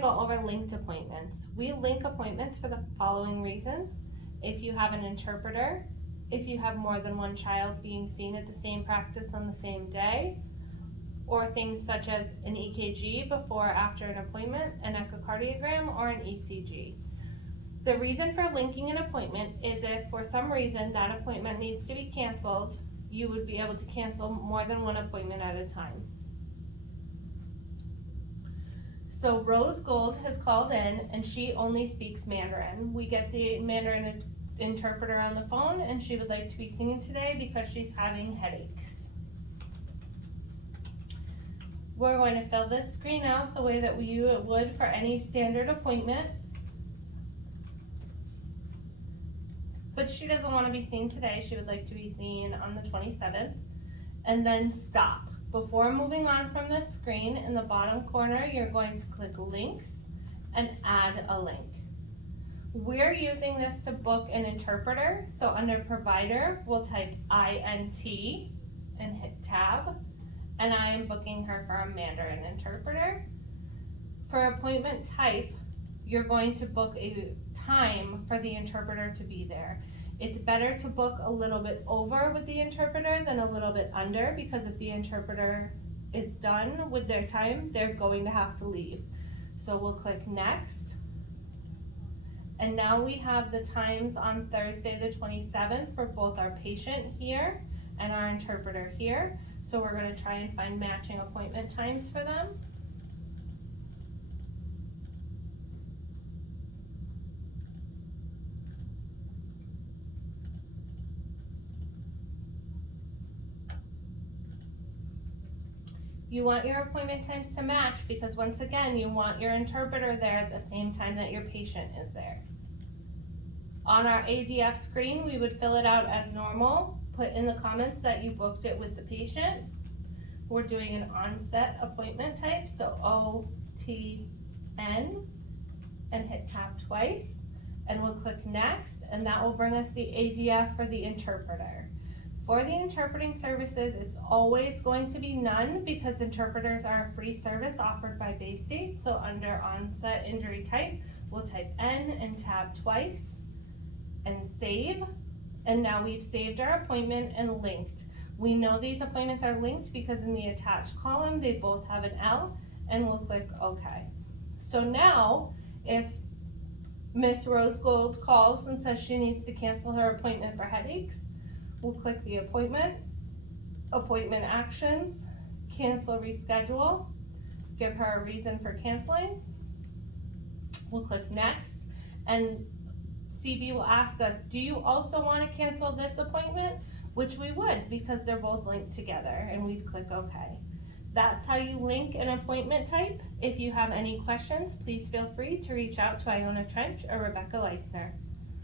go over linked appointments. We link appointments for the following reasons. If you have an interpreter, if you have more than one child being seen at the same practice on the same day, or things such as an EKG before or after an appointment, an echocardiogram, or an ECG. The reason for linking an appointment is if for some reason that appointment needs to be canceled, you would be able to cancel more than one appointment at a time. So Rose Gold has called in and she only speaks Mandarin. We get the Mandarin interpreter on the phone and she would like to be seen today because she's having headaches. We're going to fill this screen out the way that we would for any standard appointment. But she doesn't want to be seen today. She would like to be seen on the 27th. And then stop. Before moving on from this screen, in the bottom corner, you're going to click links and add a link. We're using this to book an interpreter. So under provider, we'll type INT and hit tab. And I am booking her for a Mandarin interpreter. For appointment type, you're going to book a time for the interpreter to be there. It's better to book a little bit over with the interpreter than a little bit under, because if the interpreter is done with their time, they're going to have to leave. So we'll click next. And now we have the times on Thursday the 27th for both our patient here and our interpreter here. So we're going to try and find matching appointment times for them. You want your appointment times to match because once again, you want your interpreter there at the same time that your patient is there. On our ADF screen, we would fill it out as normal. Put in the comments that you booked it with the patient. We're doing an onset appointment type, so OTN, and hit tab twice. And we'll click next, and that will bring us the ADF for the interpreter. For the interpreting services, it's always going to be none because interpreters are a free service offered by Bay State. So under onset injury type, we'll type N and tab twice and save. And now we've saved our appointment and linked. We know these appointments are linked because in the attached column, they both have an L, and we'll click OK. So now, if Miss Rose Gold calls and says she needs to cancel her appointment for headaches, we'll click the appointment actions, cancel reschedule, give her a reason for canceling. We'll click next, and CB will ask us, do you also want to cancel this appointment? Which we would, because they're both linked together, and we'd click OK. That's how you link an appointment type. If you have any questions, please feel free to reach out to Iona Trench or Rebecca Leisner.